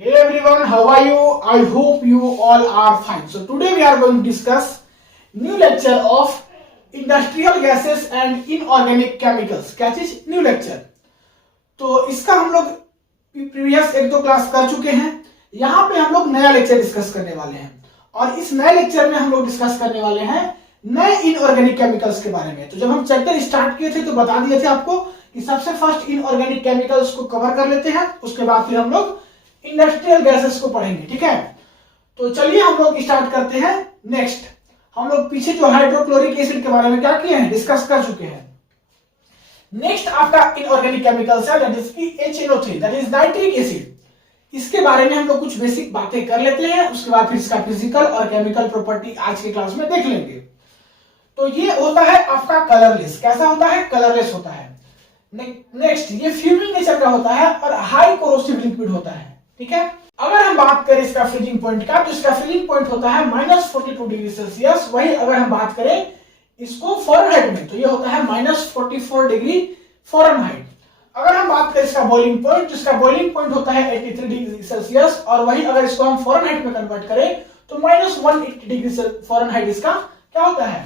Hey everyone, how are you? I hope you all are fine. So today we are going to discuss new lecture of industrial gases and inorganic chemicals. क्या चीज? New lecture. तो इसका हम लोग previous एक दो class कर चुके हैं. यहाँ पे हम लोग नया लेक्चर डिस्कस करने वाले हैं और इस नए लेक्चर में हम लोग डिस्कस करने वाले हैं नए इनऑर्गेनिक केमिकल्स के बारे में. तो जब हम चैप्टर स्टार्ट किए थे तो बता दिए थे आपको कि सबसे फर्स्ट इनऑर्गेनिक केमिकल्स को कवर कर लेते हैं, उसके बाद फिर हम लोग इंडस्ट्रियल गैसेस को पढ़ेंगे. ठीक है, तो चलिए हम लोग स्टार्ट करते हैं. नेक्स्ट हम लोग पीछे जो हाइड्रोक्लोरिक एसिड के बारे में क्या किए हैं, डिस्कस कर चुके हैं. नेक्स्ट आपका इनऑर्गेनिक केमिकल्स है that is HNO3 that is nitric acid. इसके बारे में हम लोग कुछ बेसिक बातें कर लेते हैं, उसके बाद फिर इसका फिजिकल और केमिकल प्रॉपर्टी आज के क्लास में देख लेंगे. तो ये होता है आपका कलरलेस. कैसा होता है? कलरलेस होता है. नेक्स्ट ये फ्यूमिंग नेचर का होता है और हाई कोरोसिव लिक्विड होता है. ठीक है, अगर हम बात करें इसका फ्रीजिंग पॉइंट का तो इसका फ्रीजिंग पॉइंट होता है -42 डिग्री सेल्सियस. वही अगर हम बात करें इसको फ़ारेनहाइट में तो ये होता है -44 डिग्री फ़ारेनहाइट. अगर हम बात करें इसका बॉइलिंग पॉइंट तो इसका बॉइलिंग पॉइंट होता है 83 डिग्री सेल्सियस और वही अगर इसको हम फ़ारेनहाइट में कन्वर्ट करें तो -180 डिग्री फ़ारेनहाइट इसका क्या होता है,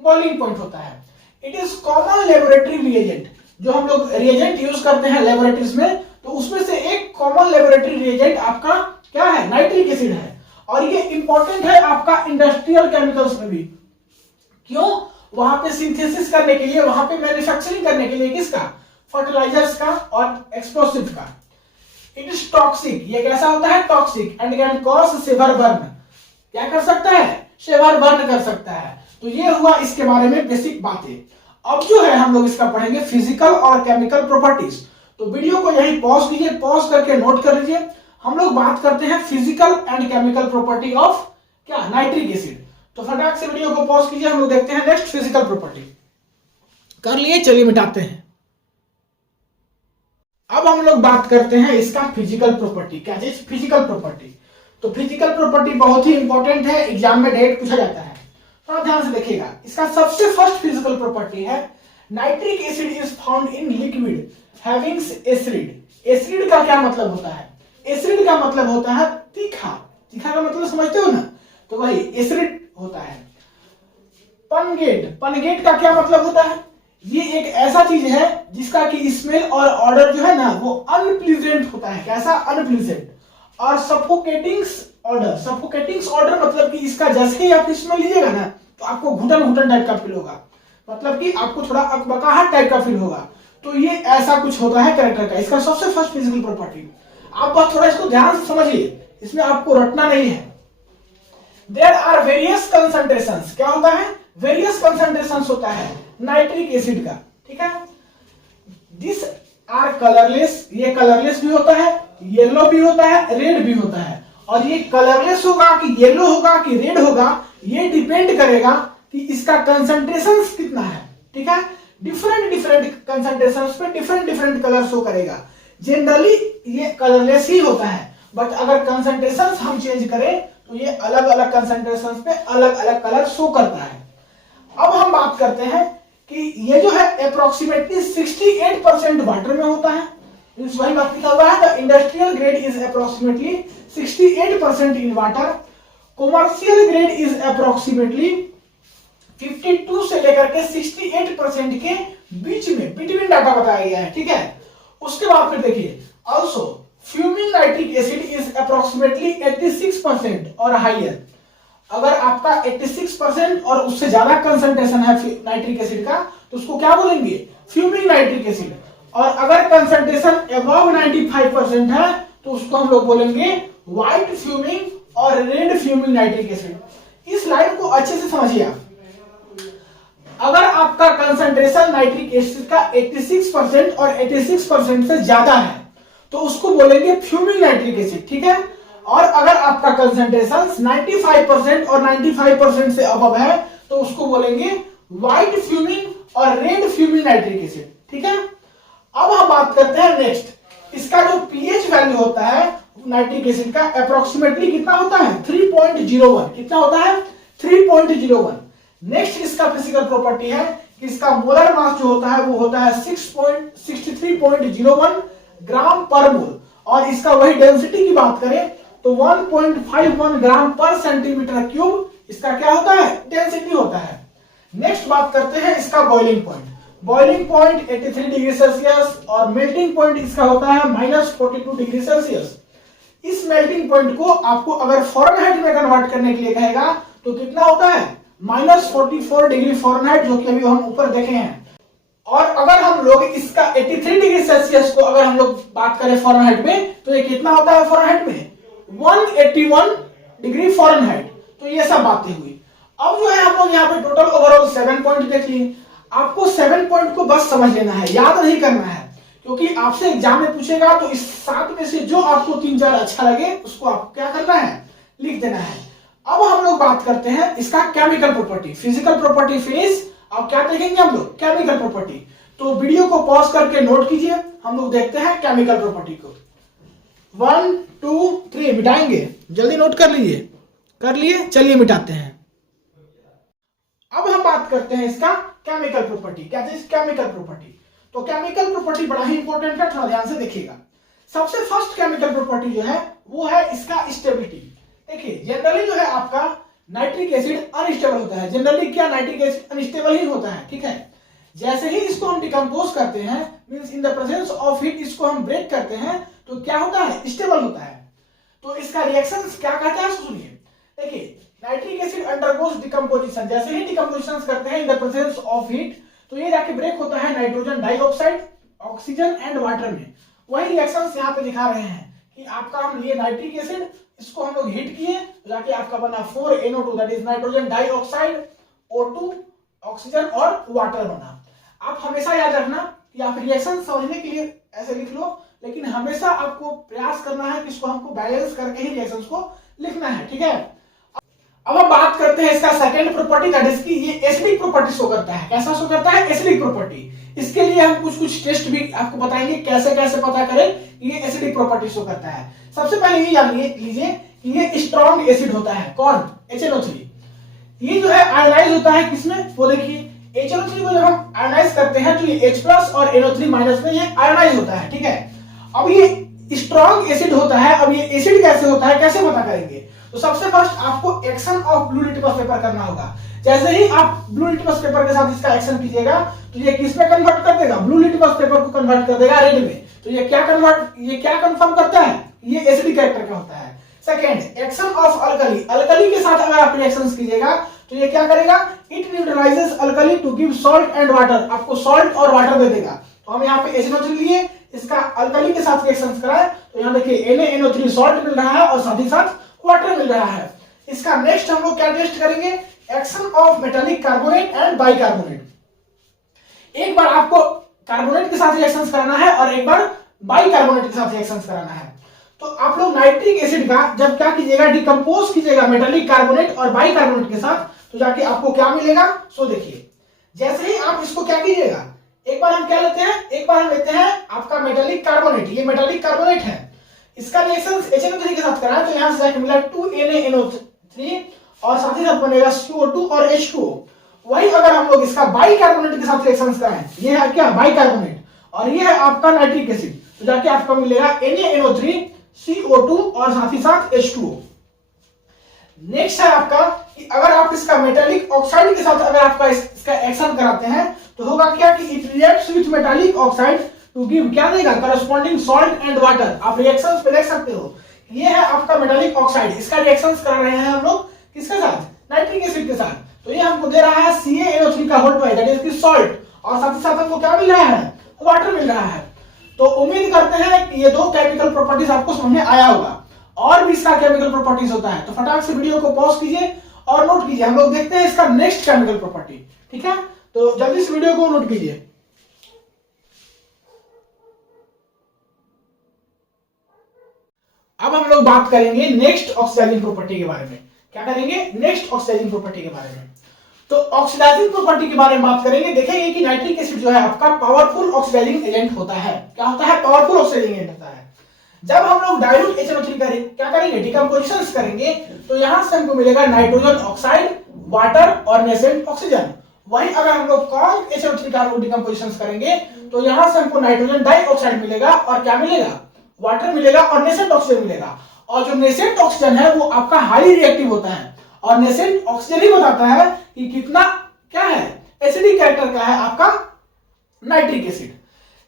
बॉइलिंग पॉइंट होता है. It is common laboratory reagent. जो हम लोग रिएजेंट यूज करते हैं लेबोरेटरीज में तो उसमें से एक कॉमन लेबोरेटरी रिएजेंट आपका क्या है, नाइट्रिक एसिड है. और ये इंपॉर्टेंट है आपका इंडस्ट्रियल केमिकल्स में भी. क्यों? वहां पे सिंथेसिस करने के लिए, वहां पे मैन्युफैक्चरिंग करने के लिए किसका, फर्टिलाइजर्स का और एक्सप्लोसिव का. It is toxic. ये कैसा होता है, toxic and can cause severe burn. क्या कर सकता है, सेवर बर्न कर सकता है. तो ये हुआ इसके बारे में बेसिक बातें. अब जो है हम लोग इसका पढ़ेंगे फिजिकल और केमिकल प्रॉपर्टीज. तो वीडियो को यहीं पॉज कीजिए, पॉज करके नोट कर लीजिए. हम लोग बात करते हैं physical and chemical property of क्या, नाइट्रिक एसिड. तो फटाक से वीडियो को पॉज कीजिए, हम लोग देखते हैं नेक्स्ट फिजिकल प्रॉपर्टी. कर लिए, चलिए मिटाते हैं. अब हम लोग बात करते हैं इसका फिजिकल प्रॉपर्टी. क्या चीज, फिजिकल प्रॉपर्टी. तो फिजिकल प्रॉपर्टी बहुत ही इंपॉर्टेंट है, एग्जाम में डायरेक्ट पूछा जाता है. थोड़ा ध्यान से देखिएगा. इसका सबसे फर्स्ट फिजिकल प्रॉपर्टी है nitric acid is found in liquid having acid. Acid का क्या मतलब होता है, एसिड का मतलब होता है तीखा. तीखा का मतलब समझते हो ना, तो वही एसिड होता है. पनगेट. पनगेट का क्या मतलब होता है, ये एक ऐसा चीज है जिसका कि स्मेल और ऑर्डर जो है ना वो अनप्लीजेंट होता है. कैसा, अनप्लीजेंट. और सफोकेटिंग्स ऑर्डर. सफोकेटिंग्स ऑर्डर मतलब कि इसका जैसे ही आप स्मेल लीजिएगा ना तो आपको घुटन घुटन टाइप का फील होगा, मतलब कि आपको थोड़ा अकबकाहट टाइप का फील होगा. तो ये ऐसा कुछ होता है कैरेक्टर का. इसका सबसे फर्स्ट फिजिकल प्रॉपर्टी. आप बस थोड़ा इसको ध्यान से समझिए, इसमें आपको रटना नहीं है. There are various concentrations. क्या होता है, वेरियस कंसंट्रेशंस होता है नाइट्रिक एसिड का. ठीक है, दिस आर कलरलेस. ये कलरलेस भी होता है, येलो भी होता है, रेड भी होता है. और ये कलरलेस होगा कि येलो होगा कि रेड होगा ये डिपेंड करेगा कि इसका कंसंट्रेशन कितना है. ठीक है, डिफरेंट डिफरेंट कंसंट्रेशन पे डिफरेंट डिफरेंट कलर शो करेगा. जनरली ये कलरलेस ही होता है, बट अगर कंसंट्रेशन हम चेंज करें तो ये अलग अलग कंसंट्रेशन पे अलग अलग कलर शो करता है. अब हम बात करते हैं कि ये जो है अप्रोक्सीमेटली 68% वाटर में होता है. वही बात लिखा हुआ है, the industrial grade is approximately 68% in water. Commercial grade is approximately 52 से लेकर के 68% के बीच में, बिटवीन डाटा बताया गया है. ठीक है, उसके बाद फिर देखिए also fuming nitric acid is approximately 86% और हाइयर. अगर आपका 86% और उससे ज्यादा कंसंट्रेशन है नाइट्रिक एसिड का तो उसको क्या बोलेंगे, फ्यूमिंग नाइट्रिक एसिड. और अगर कंसंट्रेशन अबव 95% है तो उसको हम लोग बोलेंगे व्हाइट फ्यूमिंग और रेड फ्यूमिंग नाइट्रिक एसिड. इस लाइन को अच्छे से समझिए आप. अगर आपका कंसंट्रेशन नाइट्रिक एसिड का 86% और 86% से ज्यादा है तो उसको बोलेंगे फ्यूमिंग नाइट्रिक एसिड. ठीक है, और अगर आपका कंसंट्रेशन 95% और 95% से अबव है तो उसको बोलेंगे व्हाइट फ्यूमिंग और रेड फ्यूमिंग नाइट्रिक एसिड. ठीक है, अब हम बात करते हैं नेक्स्ट. इसका जो पीएच वैल्यू होता है नाइट्रिक एसिड का अप्रोक्सीमेटली कितना होता है, 3.01. कितना होता है, 3.01. नेक्स्ट इसका फिजिकल प्रॉपर्टी है कि इसका मोलर मास जो होता है वो होता है 6.63.01 ग्राम पर मोल. और इसका वही डेंसिटी की बात करें तो 1.51 ग्राम पर सेंटीमीटर क्यूब इसका क्या होता है, डेंसिटी होता है। नेक्स्ट बात करते हैं इसका boiling point. Boiling point 83 degree Celsius और मेल्टिंग पॉइंट इसका होता है -42 डिग्री सेल्सियस। इस मेल्टिंग पॉइंट को आपको अगर फ़ारेनहाइट में कन्वर्ट करने के लिए कहेगा तो कितना होता है, -44 डिग्री फ़ारेनहाइट, जो कि अभी हम ऊपर देखे हैं। और अगर हम लोग इसका 83 डिग्री सेल्सियस को अगर हम लोग बात करें फ़ारेनहाइट में तो ये कितना होता है फ़ारेनहाइट में, 181 डिग्री फ़ारेनहाइट। तो ये सब बातें हुई। अब जो है हम लोग यहाँ पे टोटल ओवरऑल 7 पॉइंट देख लिए। आपको 7 पॉइंट को बस समझ लेना है, याद नहीं करना है, क्योंकि आपसे एग्जाम में पूछेगा तो इस 7 में से जो आपको 3-4 अच्छा लगे उसको आपको क्या करना है, लिख देना है। अब हम लोग बात करते हैं इसका chemical property. Physical property finish, अब क्या देखेंगे हम लोग, केमिकल प्रॉपर्टी। तो वीडियो को पॉज करके नोट कीजिए, हम लोग देखते हैं केमिकल प्रॉपर्टी को। 1 2 3 मिटाएंगे, जल्दी नोट कर लीजिए। कर लिए, चलिए मिटाते हैं। अब हम बात करते हैं इसका केमिकल प्रॉपर्टी। क्या चीज, केमिकल प्रॉपर्टी। तो केमिकल प्रॉपर्टी बड़ा ही इंपॉर्टेंट है, थोड़ा ध्यान से देखिएगा। सबसे फर्स्ट केमिकल प्रॉपर्टी जो है वो है इसका स्टेबिलिटी। देखिए जनरली जो है आपका नाइट्रिक एसिड अनस्टेबल होता है। जनरली क्या, नाइट्रिक एसिड अनस्टेबल ही होता है, ठीक है। जैसे ही इसको हम डिकम्पोज करते हैं, means in the presence of heat, इसको हम ब्रेक करते हैं तो क्या होता है, स्टेबल होता है। तो इसका रिएक्शन क्या कहता है, सुनिए। देखिए नाइट्रिक एसिड अंडरगोज डिकम्पोजिशन, जैसे ही डिकम्पोजिशन करते हैं in the presence of heat तो ये जाके ब्रेक होता है nitrogen dioxide, oxygen and water में। वही रिएक्शंस यहाँ पे दिखा रहे हैं कि आपका हम लिए नाइट्रिक एसिड, इसको हम लोग हीट किए तो जाके आपका बना 4NO2 that is nitrogen dioxide, O2 oxygen और वाटर बना। आप हमेशा याद रखना कि आप रिएक्शन समझने के लिए ऐसे लिख लो, लेकिन हमेशा आपको प्रयास करना है कि इसको हमको बैलेंस करके ही रिएक्शंस को लिखना है, ठीक है। अब हम बात करते हैं इसका सेकंड प्रॉपर्टी, दैट इज कि ये एसिडिक प्रॉपर्टी शो करता है। कैसा शो करता है, एसिडिक प्रॉपर्टी। इसके लिए हम कुछ कुछ टेस्ट भी आपको बताएंगे कैसे कैसे पता करें ये एसिडिक प्रॉपर्टी शो करता है। सबसे पहले ये जान लीजिए कि ये स्ट्रॉन्ग एसिड होता है। कौन, HNO3। ये जो है आयोनाइज होता है किसमें, वो देखिए HNO3 को जब हम आयोनाइज करते हैं तो ये H+ और NO3- में ये आयोनाइज होता है, ठीक है। अब ये स्ट्रॉन्ग एसिड होता है। अब ये एसिड कैसे होता है, कैसे पता करेंगे। तो सबसे फर्स्ट आपको action of blue litmus paper करना होगा। जैसे ही आप ब्लू लिटमस पेपर के साथ इसका एक्शन कीजिएगा तो ये किस में कन्वर्ट कर देगा, ब्लू लिटमस पेपर को कन्वर्ट कर देगा रेड में। तो ये क्या कंफर्म करता है, ये एसिडिक कैरेक्टर का होता है। Second, action of alkali. Alkali के साथ अगर आप रिएक्शंस कीजिएगा तो ये क्या करेगा, it neutralises alkali to give salt and water. आपको सॉल्ट और वाटर दे देगा। तो हम यहाँ पे HNO3 लिए, इसका अल्कली के साथ रिएक्शंस कराए तो यहाँ देखिए NaNO3 सॉल्ट मिल रहा है और साथ ही साथ वाटर मिल रहा है। इसका नेक्स्ट हम लोग क्या टेस्ट करेंगे, action of metallic carbonate and bicarbonate. एक बार आपको कार्बोनेट के साथ रिएक्शंस कराना है और एक बार बाइकार्बोनेट के साथ रिएक्शंस कराना है। तो आप लोग नाइट्रिक एसिड का जब क्या कीजिएगा, डिकम्पोज कीजिएगा मेटालिक कार्बोनेट और बाइकार्बोनेट के साथ तो जाके आपको क्या मिलेगा, सो देखिए। जैसे ही आप इसको क्या कीजिएगा, एक बार हम क्या लेते हैं, एक बार हम लेते हैं आपका मेटालिक कार्बोनेट। ये मेटालिक कार्बोनेट है, इसका रिएक्शन HNO3 के साथ कराएं तो यहां से जाके मिला 2NaNO3 और साथ ही साथ बनेगा CO2 और H2O। वही अगर हम लोग इसका बाइकार्बोनेट के साथ रिएक्शंस कराएं, ये है क्या, बाइकार्बोनेट, और ये है आपका नाइट्रिक एसिड, तो जाके आपको मिलेगा NaNO3 CO2 और साथ ही साथ H2O। नेक्स्ट है आपका कि अगर आप इसका मेटालिक ऑक्साइड के साथ अगर आपका इसका एक्शन कराते हैं तो होगा क्या कि it reacts with metallic oxide to give क्या देगा, करस्पॉन्डिंग सॉल्ट एंड वाटर। आप रिएक्शंस पे देख सकते हो, ये है आपका मेटालिक ऑक्साइड, इसका रिएक्शंस कर रहे हैं हम लोग किसके साथ, नाइट्रिक एसिड के साथ। तो ये हमको दे रहा है CaNO3 का होल ट्वाइस दैट इज की सॉल्ट, और साथ ही साथ हमको क्या मिल रहा है, वाटर मिल रहा है। तो उम्मीद करते हैं कि ये दो केमिकल प्रॉपर्टीज आपको समझ में आया होगा। और भी इसका केमिकल प्रॉपर्टीज होता है, तो फटाक से वीडियो को पॉज कीजिए और नोट कीजिए। हम लोग देखते हैं इसका नेक्स्ट केमिकल प्रॉपर्टी, ठीक है। तो जल्दी इस वीडियो को नोट कीजिए। अब हम लोग बात करेंगे नेक्स्ट ऑक्सीडाइजिंग प्रॉपर्टी के बारे में। क्या करेंगे, नेक्स्ट ऑक्सीडाइजिंग प्रॉपर्टी के बारे में। तो ऑक्सीडाइजिंग प्रॉपर्टी के बारे में बात करेंगे। देखेंगे कि नाइट्रिक एसिड जो है आपका पावरफुल ऑक्सीडाइजिंग एजेंट होता है। क्या होता है, पावरफुल ऑक्सीडाइजिंग एजेंट होता है। जब हम लोग डाइल्यूट HNO3 क्या करेंगे, डिकम्पोजिशन करेंगे तो यहां से हमको मिलेगा नाइट्रोजन ऑक्साइड, वाटर और नेसेंट ऑक्सीजन। वही अगर हम लोग कॉम HNO3 का डिकम्पोजिशन करेंगे तो यहां से हमको नाइट्रोजन डाइऑक्साइड मिलेगा और क्या मिलेगा, वाटर मिलेगा और नेसेंट ऑक्सीजन मिलेगा। और जो नेसेंट ऑक्सीजन है वो आपका हाईली रिएक्टिव होता है, और नेसेंट ऑक्सीजन ही बताता है कि कितना क्या है एसिडिक कैरेक्टर का है आपका नाइट्रिक एसिड।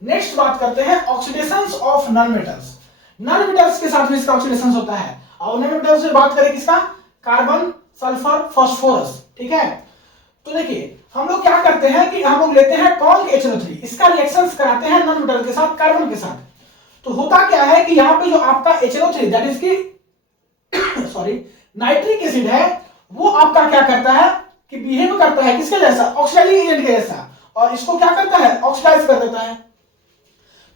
नेक्स्ट बात करते हैं oxidations of non metals. Non metals के साथ भी इसका ऑक्सीडेशन होता है। और नॉन मेटल्स से बात करें किसका, कार्बन, सल्फर, फास्फोरस, ठीक है। तो देखिए हम लोग क्या करते हैं कि हम लोग लेते हैं कॉन्क HNO3, इसका रिएक्शंस कराते हैं नॉन मेटल के साथ, कार्बन के साथ। तो होता क्या है कि यहाँ पे जो आपका HNO3 दैट इज की सॉरी नाइट्रिक एसिड है, वो आपका क्या करता है कि बिहेव करता है किसके जैसा, ऑक्सीडाइजिंग एजेंट के जैसा, और इसको क्या करता है ऑक्सीडाइज कर देता है।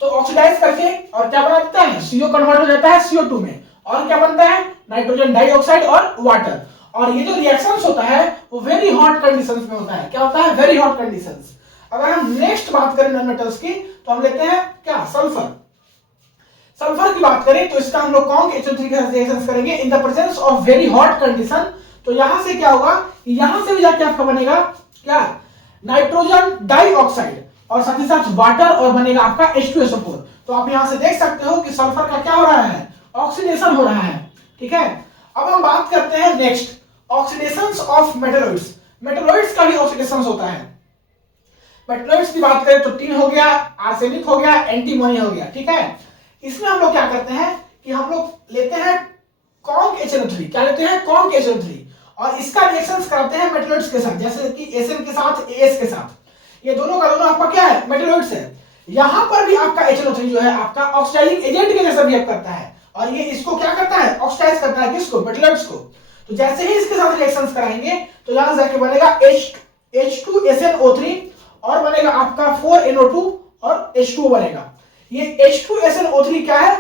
तो ऑक्सीडाइज करके और क्या बना देता है, CO कन्वर्ट हो जाता है CO2 में, और क्या बनता है नाइट्रोजन डाइऑक्साइड और वाटर। और ये जो रिएक्शंस होता है वो वेरी हॉट कंडीशंस में होता है। क्या होता है, वेरी हॉट कंडीशंस। अगर हम नेक्स्ट बात करें नॉन मेटल्स की, तो हम लेते हैं क्या, सल्फर। सल्फर की बात करें तो इसका हम लोग कॉन्क HNO3 के साथ रिएक्शंस करेंगे in the presence of very hot condition. तो यहां से क्या होगा, यहां से भी जाके आपका बनेगा क्या, नाइट्रोजन डाइऑक्साइड और साथ ही साथ वाटर, और बनेगा आपका H2SO4। तो आप यहां से देख सकते हो कि सल्फर का क्या हो रहा है, ऑक्सीडेशन हो रहा है, ठीक है। अब हम बात करते हैं next oxidations of metalloids. Metalloids का भी ऑक्सीडेशन होता है। मेटलॉइड्स की बात करें तो टिन हो गया, आर्सेनिक हो गया, एंटीमोनी हो गया, ठीक है। इसमें हम लोग क्या करते हैं कि हम लोग लेते हैं कॉन्क HNO3, क्या लेते हैं कॉन्क HNO3, और इसका रिएक्शंस कराते हैं मेटलॉइड्स के साथ, जैसे कि Sn के साथ AS के साथ। ये दोनों का दोनों आपका क्या है, मेटलॉइड्स है। यहां पर भी आपका HNO3 जो है आपका ऑक्सीडाइजिंग एजेंट के जैसा बिहेव करता है, और ये इसको क्या करता है, ऑक्सीडाइज करता है किसको, मेटलॉइड्स को। तो जैसे ही इसके साथ रिएक्शंस कराएंगे तो यहां जाके बनेगा H2SNO3 और बनेगा आपका 4NO2 और H2O बनेगा। ये H2SNO3 क्या है,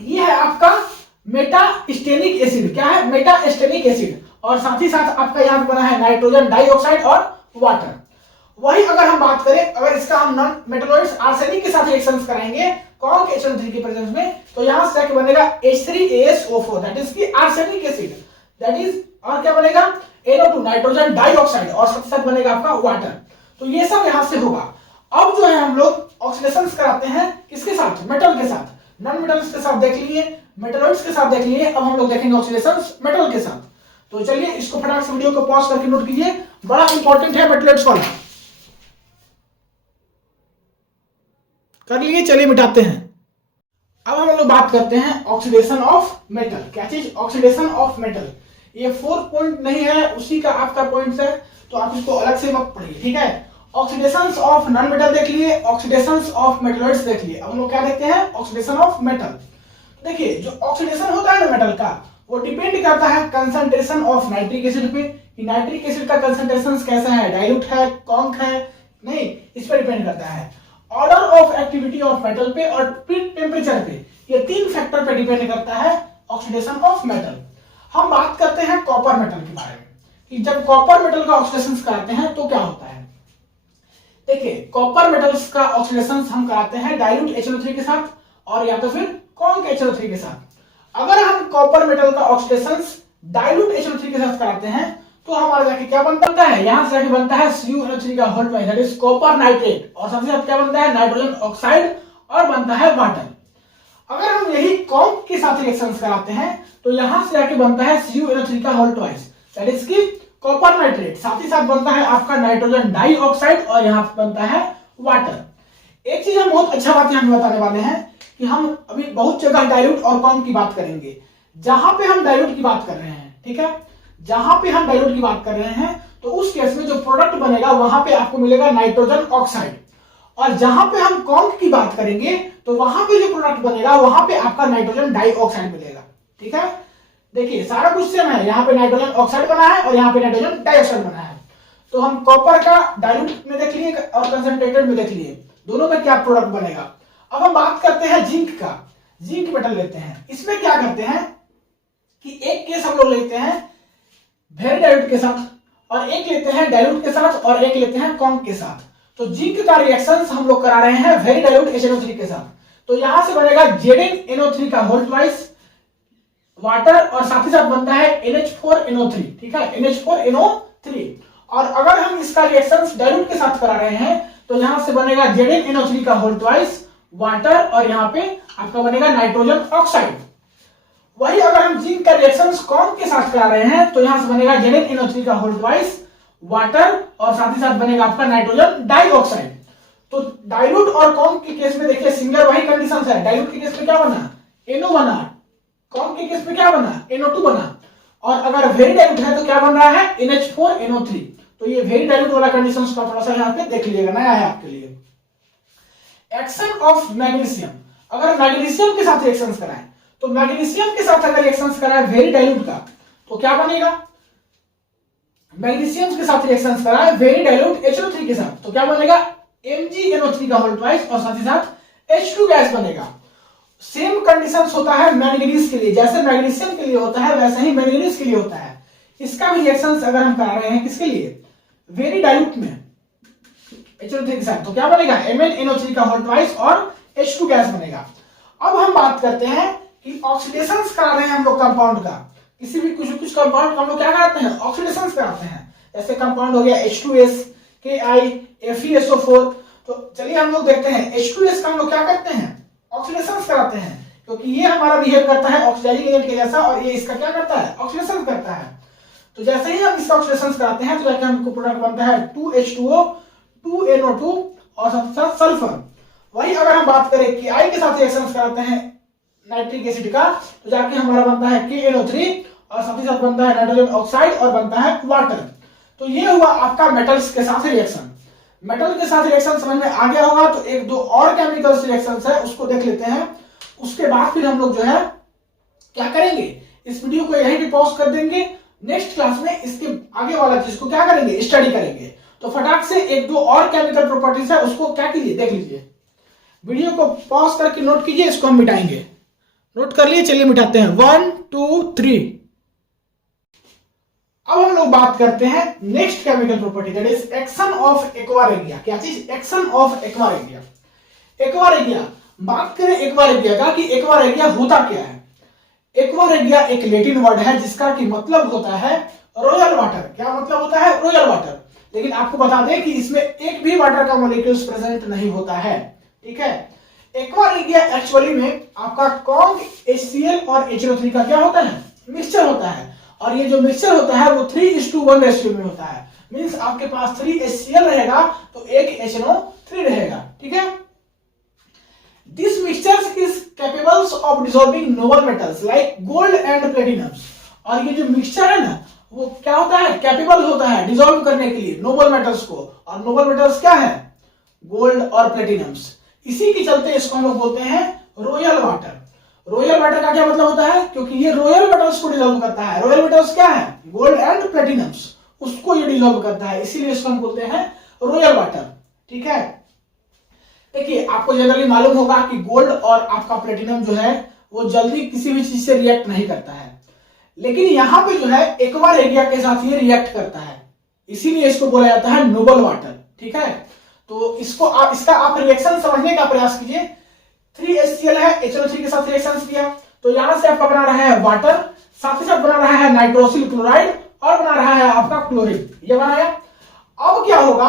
ये है आपका मेटास्टेनिक एसिड। क्या है, मेटास्टेनिक एसिड, और साथ ही साथ आपका यहां पे बना है नाइट्रोजन डाइऑक्साइड और वाटर। वही अगर हम बात करें, अगर इसका हम नॉन मेटलॉइड्स आर्सेनिक के साथ रिएक्शंस कराएंगे कॉन्क HNO3 के प्रेजेंस में, तो यहां से क्या बनेगा H3ASO4 दैट इज की आर्सेनिक एसिड, दैट इज, और क्या बनेगा NO2 नाइट्रोजन डाइऑक्साइड, और साथ साथ बनेगा आपका वाटर। तो ये सब यहां से होगा। अब जो है हम लोग ऑक्सीडेशंस कराते हैं किसके साथ, मेटल के साथ। नॉन मेटल्स के साथ देख लिए, मेटलॉइड्स के साथ देख लिए, अब हम लोग देखेंगे ऑक्सीडेशंस मेटल के साथ। तो चलिए इसको फटाक से वीडियो को पॉज करके नोट कीजिए, बड़ा इंपॉर्टेंट है मेटलॉइड्स वाला। कर लिए, चलिए मिटाते हैं। अब हम लोग बात करते हैं ऑक्सीडेशन ऑफ मेटल। क्या चीज, ऑक्सीडेशन ऑफ मेटल। ये 4 पॉइंट नहीं है, उसी का आपका पॉइंट है, तो आप इसको अलग से मत पढ़िए, ठीक है। ऑक्सीडेशंस ऑफ नॉन मेटल देख लिए, ऑक्सीडेशंस ऑफ मेटलॉइड्स देख लिए। अब हम लोग क्या देखते हैं, ऑक्सीडेशन ऑफ मेटल। देखिए जो ऑक्सीडेशन होता है ना मेटल का, वो डिपेंड करता है कंसंट्रेशन ऑफ नाइट्रिक एसिड पे, कि नाइट्रिक एसिड का कंसंट्रेशन कैसा है, डाइल्यूट है, कॉन्क है, नहीं, इस पर डिपेंड करता है। Order of activity of metal पे और फिर टेम्परेचर पे, ये 3 फैक्टर पे डिपेंड करता है ऑक्सीडेशन ऑफ मेटल। हम बात करते हैं कॉपर मेटल के बारे में, कि जब कॉपर मेटल का ऑक्सीडेशन कराते हैं तो क्या होता है। देखिए कॉपर मेटल्स का ऑक्सीडेशन हम कराते हैं डाइल्यूट HNO3 के साथ, और या तो फिर कॉन्क HNO3 के साथ। अगर हम कॉपर मेटल का ऑक्सीडेशन डाइल्यूट HNO3 के साथ कराते हैं तो हमारा जाके क्या बनता है, यहां से जाके बनता है CuNO3 का whole twice that is copper nitrate, और साथ ही साथ क्या बनता है नाइट्रोजन ऑक्साइड, और बनता है वाटर। अगर हम यही कॉन्क के साथ रिएक्शंस कराते हैं तो यहां से जाके बनता है CuNO3 का होल ट्वाइस दैट इज की कॉपर नाइट्रेट, साथ ही साथ बनता है आपका नाइट्रोजन डाइऑक्साइड, और यहां बनता है वाटर। एक चीज हम बहुत अच्छा बात यहां बताने वाले हैं कि हम अभी बहुत जगह डाइल्यूट और कॉन्क की बात करेंगे। जहां पे हम डाइल्यूट की बात कर रहे हैं, ठीक है, जहां पे हम डाइल्यूट की बात कर रहे हैं तो उस केस में जो प्रोडक्ट बनेगा वहां पे आपको मिलेगा नाइट्रोजन ऑक्साइड, और जहां पे हम कॉन्क की बात करेंगे तो वहां पे जो प्रोडक्ट बनेगा वहां पे आपका नाइट्रोजन डाइऑक्साइड मिलेगा, ठीक है। देखिए सारा कुछ सेम है, यहाँ पे नाइट्रोजन ऑक्साइड बना है और यहाँ पे नाइट्रोजन डाइऑक्साइड बना है। तो हम कॉपर का डाइल्यूट में देख लिए और कंसंट्रेटेड में देख लिए, दोनों में क्या प्रोडक्ट बनेगा। अब हम बात करते हैं जिंक का, जिंक मेटल लेते हैं। इसमें क्या करते हैं कि एक केस हम लोग लेते हैं वेरी डाइल्यूट के साथ, और एक लेते हैं डाइल्यूट के साथ, और एक लेते हैं कॉन्क के साथ। तो जिंक का रिएक्शन हम लोग करा रहे हैं वेरी डाइल्यूट HNO3 के साथ, तो यहां से बनेगा ZnNO3 का होल ट्वाइस वाटर, और साथ ही साथ बनता है NH4NO3, ठीक है, NH4NO3। और अगर हम इसका रिएक्शन डाइल्यूट के साथ करा रहे हैं तो यहां से बनेगा ZnNO3 का होल ट्वाइस वाटर और यहाँ पे आपका बनेगा नाइट्रोजन ऑक्साइड। वही अगर हम जिंक का रिएक्शन कौन के साथ करा रहे हैं तो यहां से बनेगा ZnNO3 का होल ट्वाइस वाटर और साथ ही साथ बनेगा आपका नाइट्रोजन डाइऑक्साइड। तो डाइल्यूट और कॉम के केस में देखिए सिंगल वही कंडीशन है। डाइल्यूट के केस में क्या बना NO बना, कॉम के केस में क्या बना NO2 बना, और अगर वेरी डाइल्यूट है तो क्या बन रहा है NH4NO3। तो ये वेरी डाइल्यूट वाला कंडीशन का थोड़ा सा यहाँ पे देख लीजिएगा, नया है आपके लिए। एक्शन ऑफ मैग्नीशियम, अगर मैग्नीशियम के साथ रिएक्शन कराएं तो मैग्नीशियम के साथ अगर रिएक्शन कराएं वेरी डाइल्यूट का तो क्या बनेगा, मैग्नीशियम के साथ रिएक्शन कराएं वेरी डाइल्यूट HNO3 के साथ तो क्या बनेगा MgNO3 का होल ट्वाइस और साथ ही साथ H2 गैस बनेगा। सेम कंडीशंस होता है मैंगनीज के लिए, जैसे मैग्नीशियम के लिए होता है वैसे ही मैंगनीज के लिए होता है। इसका भी रिएक्शंस अगर हम करा रहे हैं किसके लिए वेरी डाइल्यूट में HNO3 के साथ तो क्या बनेगा MnNO3 का होल ट्वाइस और H2 गैस बनेगा। अब हम बात करते हैं कि ऑक्सीडेशंस करा रहे हैं हम लोग कंपाउंड का, किसी भी कुछ कंपाउंड का हम लोग क्या कराते हैं ऑक्सीडेशंस कराते हैं। जैसे कंपाउंड हो गया H2S Ki FeSO4। तो चलिए हम लोग देखते हैं H2S का हम लोग क्या करते हैं ऑक्सीडेशंस कराते हैं, क्योंकि ये हमारा बिहेव करता है ऑक्सीडाइजिंग एजेंट के जैसा और ये इसका क्या करता है ऑक्सीडेशन करता है। तो जैसे ही हम इसका ऑक्सीडेशन कराते हैं तो जाके हमको प्रोडक्ट बनता है 2H2O 2NO2 और साथ साथ सल्फर। वही अगर हम बात करें कि आई के साथ रिएक्शन कराते हैं नाइट्रिक एसिड का तो जाके हमारा बनता है KNO3 और साथ ही साथ बनता है नाइट्रोजन ऑक्साइड और बनता है वाटर। तो ये हुआ आपका मेटल्स के साथ रिएक्शन। मेटल के साथ रिएक्शन समझ में आ गया होगा तो एक दो और केमिकल्स रिएक्शंस है उसको देख लेते हैं। उसके बाद फिर हम लोग जो है क्या करेंगे इस वीडियो को यहीं पे पॉज कर देंगे, नेक्स्ट क्लास में इसके आगे वाला चीज को क्या करेंगे स्टडी करेंगे। तो फटाक से एक दो और केमिकल प्रॉपर्टीज है उसको क्या कीजिए देख लीजिए, वीडियो को पॉज करके नोट कीजिए, इसको हम मिटाएंगे। नोट कर लिए, चलिए मिटाते हैं 1 2 3। अब हम लोग बात करते हैं next chemical property that is action of aqua regia. क्या चीज action of aqua regia. Aqua regia बात करें एक्वा रेगिया का कि एक्वा रेगिया होता क्या है। एक्वा रेगिया एक लैटिन वर्ड है जिसका कि मतलब होता है रॉयल वाटर। क्या मतलब होता है रॉयल वाटर। लेकिन आपको बता दें कि इसमें एक भी वाटर का मॉलिक्यूल्स प्रेजेंट नहीं होता है, ठीक है। एक्वा रेगिया एक्चुअली में आपका कॉन्ग HCl और HNO3 का क्या होता है मिक्सचर होता है, और ये जो मिक्सचर होता है वो 3:1 रेशियो में होता है। मींस आपके पास 3 HCl रहेगा तो 1 HNO3 रहेगा, ठीक है। This mixture is capable of dissolving noble metals like gold and platinums. और ये जो मिक्सचर है ना वो क्या होता है कैपेबल होता है डिसॉल्व करने के लिए नोबल मेटल्स को, और नोबल मेटल्स क्या है गोल्ड और प्लेटिनम्स। इसी के चलते इसको हम लोग बोलते हैं रॉयल वाटर। रॉयल वाटर का क्या मतलब होता है क्योंकि ये रॉयल मेटल्स को डिसॉल्व करता है। रॉयल मेटल्स क्या है गोल्ड एंड प्लेटिनम्स, उसको ये डिसॉल्व करता है, इसीलिए इसको हम बोलते हैं रॉयल वाटर, ठीक है। देखिए आपको जनरली मालूम होगा कि गोल्ड और आपका प्लेटिनम जो है वो जल्दी किसी भी चीज से रिएक्ट नहीं करता है, लेकिन यहाँ पे जो है एक्वा रेगिया के साथ ये रिएक्ट करता है, इसीलिए इसको बोला जाता है नोबल वाटर, ठीक है। तो इसका आप रिएक्शन समझने का प्रयास कीजिए। 3HCl है HNO3 के साथ रिएक्शन किया तो यहां से आपका बना रहा है वाटर, साथ ही साथ बना रहा है नाइट्रोसिल क्लोराइड और बना रहा है आपका क्लोरीन, ये बनाया। अब क्या होगा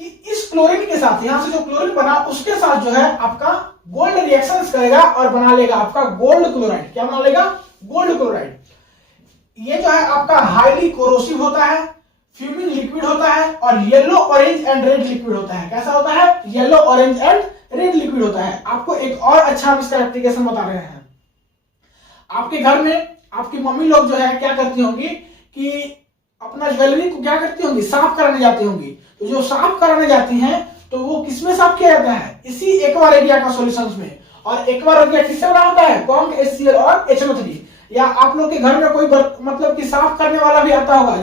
कि इस क्लोरीन के साथ यहां से जो क्लोरीन बना उसके साथ जो है आपका गोल्ड रिएक्शंस करेगा और बना लेगा आपका गोल्ड क्लोराइड। क्या बना लेगा गोल्ड क्लोराइड। ये जो है आपका हाईली कोरोसिव होता है, फ्यूमिंग लिक्विड होता है और yellow orange and red liquid होता है। कैसा होता है yellow orange and red liquid होता है। आपको एक और अच्छा हम इसका एप्लीकेशन बता रहे हैं। आपके घर में आपकी मम्मी लोग जो है क्या करती होंगी कि अपना ज्वेलरी को क्या करती होंगी साफ कराने जाती होंगी। तो जो साफ कराने जाती हैं तो वो किसमें साफ किया जाता है इसी एक्वा रेगिया का सॉल्यूशंस में। और एक्वा रेगिया किससे बना होता है कॉन्ग HCl और HNO3। या आप लोग के घर में कोई मतलब कि साफ करने वाला भी आता होगा,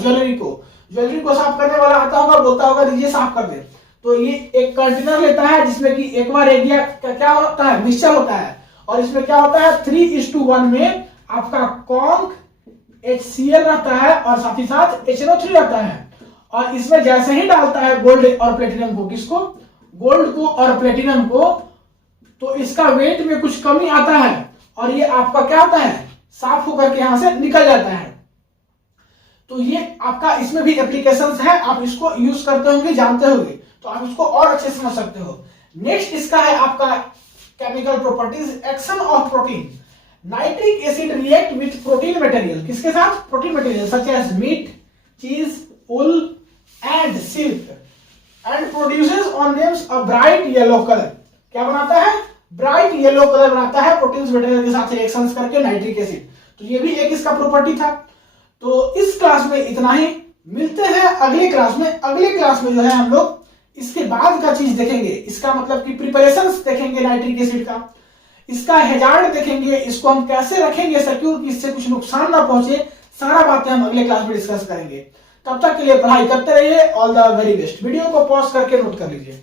ज्वेलरी को साफ करने वाला आता होगा, बोलता होगा दीजिए साफ कर दे। तो ये एक कंटेनर लेता है जिसमें कि एक्वा रेगिया का क्या होता है मिक्सचर होता है, और इसमें क्या होता है 3:1 में आपका कॉन्ग HCl रहता है और साथ ही साथ HNO3 रहता है। और इसमें जैसे ही डालता है गोल्ड और प्लेटिनम को, किसको गोल्ड को और प्लेटिनम को, तो इसका वेट में कुछ कमी आता है और ये आपका क्या होता है साफ होकर के यहां से निकल जाता है। तो ये आपका इसमें भी एप्लीकेशंस है, आप इसको यूज करते होंगे जानते होंगे तो आप इसको और अच्छे से समझ सकते हो। नेक्स्ट इसका है आपका chemical properties, action of protein. Nitric acid react with protein material, किसके साथ? Protein material such as meat, cheese, wool and silk, and produces on them a bright yellow colour. क्या बनाता है? ब्राइट येलो कलर बनाता है protein material के साथ reactions करके नाइट्रिक एसिड। तो ये भी एक इसका प्रॉपर्टी था। तो इस क्लास में इतना ही, मिलते हैं अगले क्लास में। अगले क्लास में जो है हम लोग इसके बाद का चीज देखेंगे, इसका मतलब कि प्रिपरेशंस देखेंगे नाइट्रिक एसिड का, इसका हैजार्ड देखेंगे, इसको हम कैसे रखेंगे सिक्योर कि इससे कुछ नुकसान ना पहुंचे। सारा बातें हम अगले क्लास में डिस्कस करेंगे। तब तक के लिए पढ़ाई करते रहिए। All the very best. Video को पॉज करके नोट कर लीजिए।